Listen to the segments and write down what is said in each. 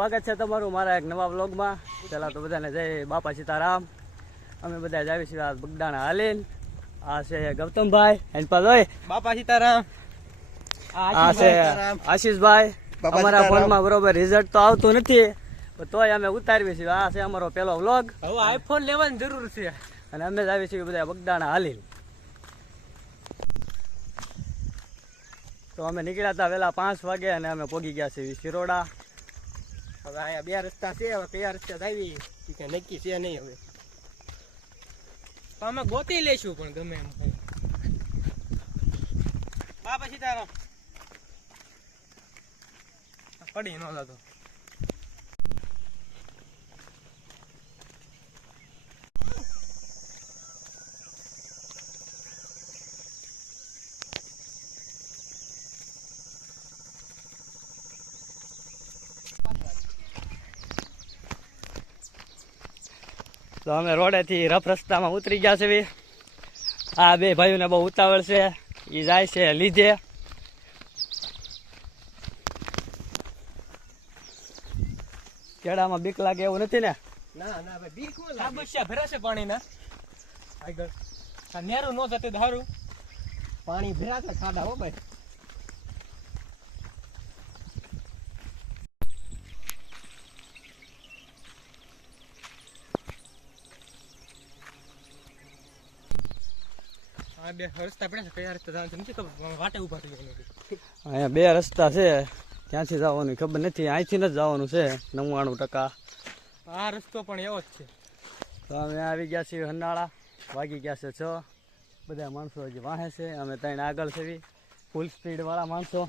સ્વાગત છે તમારું મારા એક નવા વ્લોગમાં. પહેલાં તો બધાને જય બાપા સીતારામ. અમે બધા જ આવી છીએ આ બગદાણા હાલીન. આ છે ગૌતમભાઈ એન પાછળ બાપા સીતારામ. આ છે આશીષભાઈ. અમારા ફોનમાં બરોબર રિઝલ્ટ તો આવતું નથી પણ તોય અમે ઉતારવી છીએ. આ છે અમારો પહેલો વ્લોગ. હવે આઈફોન લેવાની જરૂર છે અને અમે જ આવી છીએ બધા બગદાણા હાલીન. તો અમે નીકળ્યા હતા વહેલા 5 વાગે અને અમે પહોંચી ગયા છીએ શિરોડા. હવે અહીંયા બે રસ્તા છે, હવે કયા રસ્તા આવી કે નક્કી છે નહીં. હવે તો અમે ગોતી લઈશું પણ ગમે એમ. બાપા સીતારામ. પડી ન જતો. તો અમે રોડેથી રફ રસ્તામાં ઉતરી ગયા છે. આ બે ભાઈઓને બહુ ઉતાવળ છે, એ જાય છે લીધે. કેળામાં બીક લાગે એવું નથી ને? ના ના ભાઈ બીક ન લાગે. સમસ્યા ભરાશે પાણીના આગળ. આ નેરું ન જતે ધારું પાણી ભરાશે ખાડા. હો ભાઈ બે રસ્તા પડે છે. કયા રસ્તા જવાનું નથી ખબર. વાટે ઉભા થઈ ગયા. અહીંયા બે રસ્તા છે, ક્યાંથી જવાનું ખબર નથી. અહીંથી જ જવાનું છે 99%. આ રસ્તો પણ એવો જ છે. તો અમે આવી ગયા છીએ હંડાળા. વાગી ગયા છે 6. બધા માણસો હજી વાહે છે. અમે ત્રણ આગળ છે, ફૂલ સ્પીડ વાળા માણસો.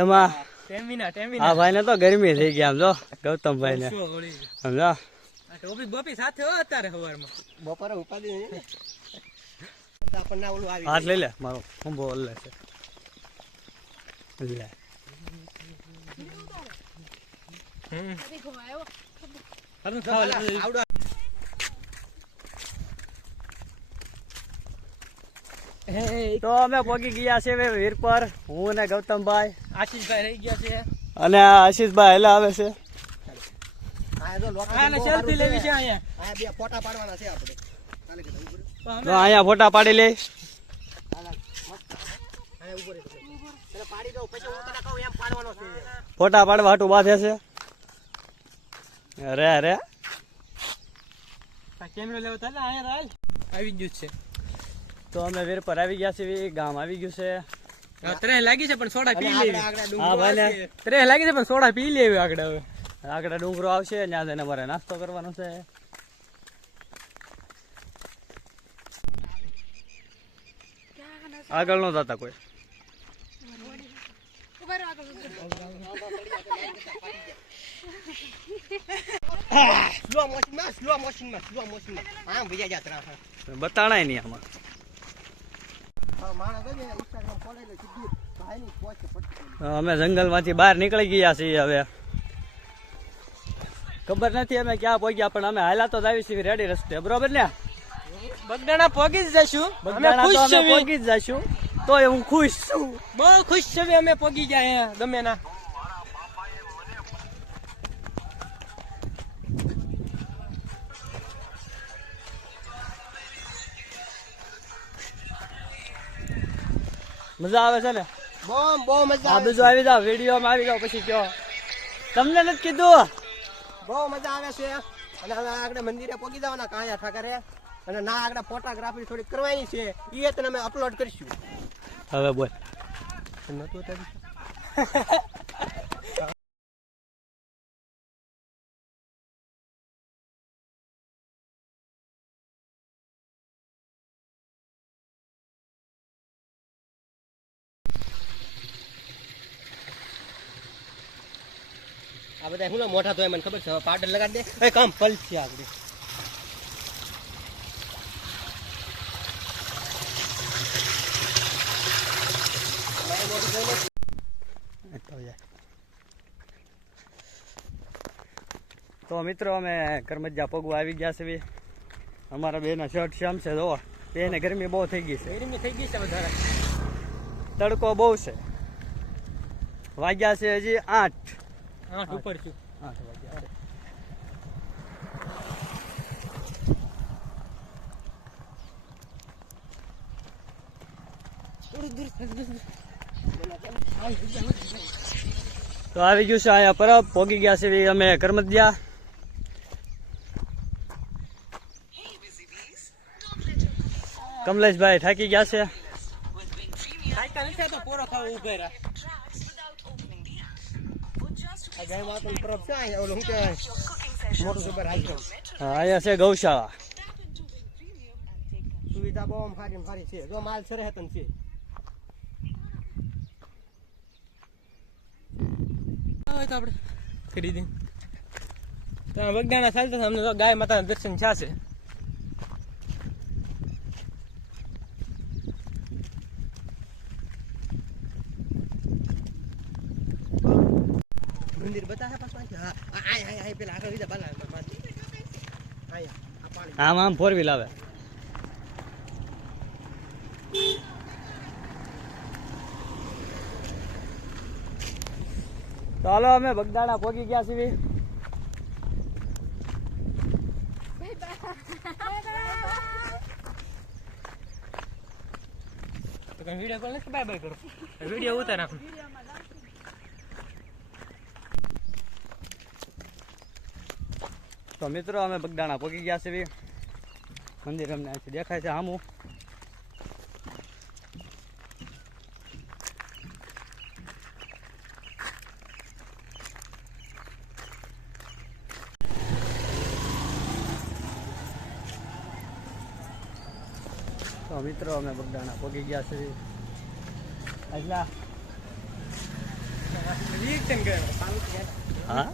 એમાં આ ભાઈને તો ગરમી થઈ ગઈ. આમ જો ગૌતમભાઈ ને સમજો ટોપી બોપી સાથે હો અત્યારે સવારમાં બપોરે ઉપાડી હાથ લઈ લે. મારો ખંભો લે છે. લે તો અમે પહોંચી ગયા છે વીરપર. હું ને ગૌતમભાઈ, આશીષભાઈ રહી ગયા છે અને આશીષભાઈ હેલા આવે છે. સેલ્ફી લેવી છે. અહીંયા બે ફોટા પાડવાના છે આપણે. તો અહીંયા ફોટા પાડી લે. ફોટા પાડવા હાટું બાંધે છે. અરે અરે કેમેરો લેવો તો અહીંયા આવી ગયું છે. તો અમે વીર પર આવી ગયા છીએ. ગામ આવી ગયું છે. ત્રેહ લાગી છે પણ સોડા પી લેવી. હા ભાઈ, ત્રેહ લાગી છે પણ સોડા પી લેવી. આગળ હવે આગળ ડુંગરો આવશે, ત્યાં જઈને અમારે નાસ્તો કરવાનો છે. આગળ નો જતા કોઈ. બતાણાય નહીં આમાં. અમે જંગલમાંથી બહાર નીકળી ગયા છીએ. હવે ખબર નથી અમે ક્યાં પહોંચ્યા, પણ અમે હાલા તો જ આવી છીએ રેડી રસ્તે. બરોબર ને? બગદાણા પહોંચી જ જશું. બગદાણા તો અમે પહોંચી જ જશું. તો હું ખુશ છું, બહુ ખુશ છું. અમે પહોંચી ગયા અહીંયા ગમે ના. મજા આવે છે ને? બહુ મજા આવે. બીજું આવી જાવ, વિડીયોમાં આવી જાવ પછી કયો. તમને નથી કીધું? બહુ મજા આવે છે. અને હવે આગળ મંદિરે પહોંચી જવાના કાયા ઠાકરે. અને ના આગળ ફોટોગ્રાફી થોડી કરવાની છે, એ તને અમે અપલોડ કરીશું. હવે બોલ. આ બધા હું મોટા તો મને ખબર છે. પાવડર લગાડી દે. કામ પલ છે આગળ. તો મિત્રો અમે કરમજા પગવા આવી ગયા છે. અમારા બેના શર્ટ શ્યામ છે. જો બેને ગરમી બહુ થઈ ગઈ છે. ગરમી થઈ ગઈ છે વધારે. તડકો બહુ છે. વાગ્યા છે હજી 8. 8 ઉપર છું. 8 વાગ્યા. અરે તો આવી ગયું છે અહીંયા પરબ પોગી ગયા છે અમે કરમદિયા. કમલેશભાઈ થાકી ગયા છે. ખાઈતા નથી તો પોરો ખાવા ઊભા રહ્યા. આ ગાય માતાનો પરબ છે અહીંયા ઓલું શું કહેવાય મોટું સુપર આશ્રમ. હા અહીંયા છે ગૌશાળા. સુવિધા બહુ આમ સારી છે. જો માલ સરહતન છે. હોય તો આપણે ખરીદી ત્યાં બગદાણા ચાલતા અમને તો ગાય માતાના દર્શન થયા છે. મંદિર બતાવે પાછું. હા આ પેલા આગળ લીધા બાલા આયા આ પાણી આમ 4 વ્હીલ આવે. તો હાલો અમે બગદાણા પહોંચી ગયા છીએ. તો કઈ વિડિયો કોલ નથી બાય બાય કરો. વિડિયો ઉતાર નાખો. તો મિત્રો અમે બગદાણા પહોંચી ગયા છીએ. મંદિર અમને અહીંથી દેખાય છે સામું. તો મિત્રો અમે બગદાણા પહોંચી ગયા છીએ. આજલા રિએક્શન કરે હા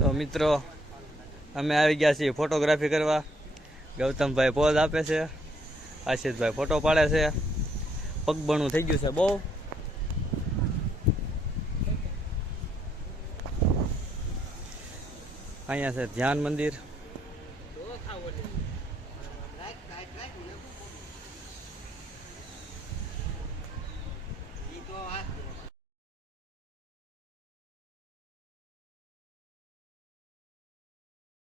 તો મિત્રો અમે આવી ગયા છીએ ફોટોગ્રાફી કરવા. ગૌતમભાઈ પોઝ આપે છે, આશિષભાઈ ફોટો પાડે છે. પગબણું થઈ ગયું છે બહુ. અહીંયા છે ધ્યાન મંદિર.